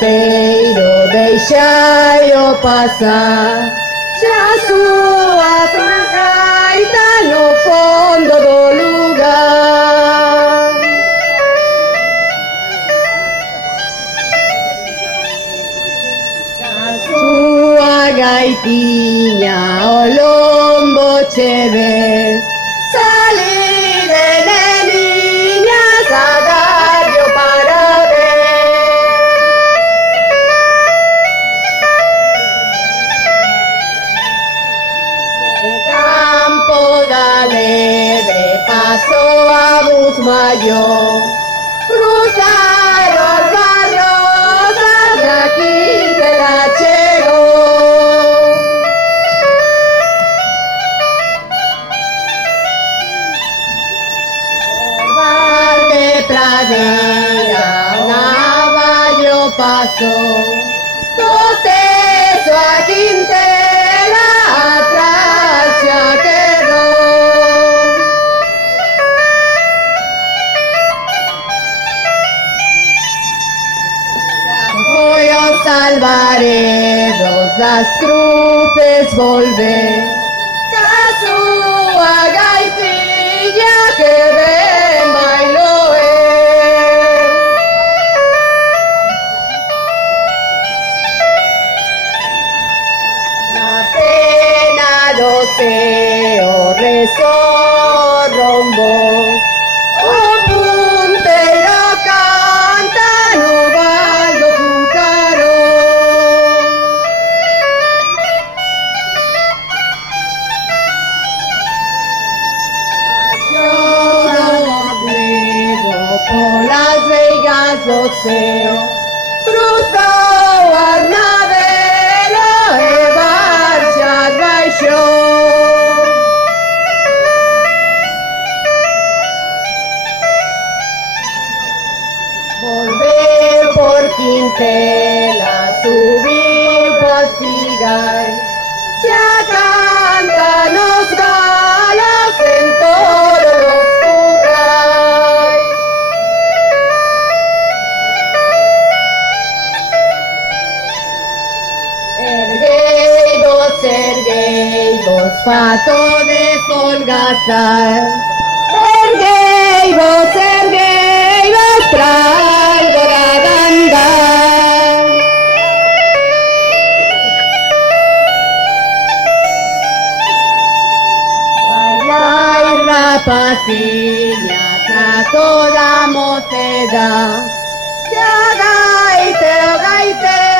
gaiteiro deixai-o passar, já sua gaita no fundo do lugar. A sua gaitinha o lombo che ve, salire de niñas a darlo para ver. De campo da Lebre pasó a Busmayo, cruzaron barros hasta aquí de la Chero. De pradera, Navallo pasó, tote su Quintera atrás ya quedó. Voy a Alvaredos, las cruces volver, Casúa gaitilla que ven bailoe. La pena doceo rezó rombo, o puntero canta no valdo Júcaro. Por las vegas doceo, cruzó Arnavelo e Barcias baixó. Volver por Quintela, subir por Figai, ya cantan los galos en todos los currais. Erguei-vos, fato de folgazar, erguei-vos, pralgo da andar. Bailar rapaciñas a toda mocedad, ya gaitero, gaitero.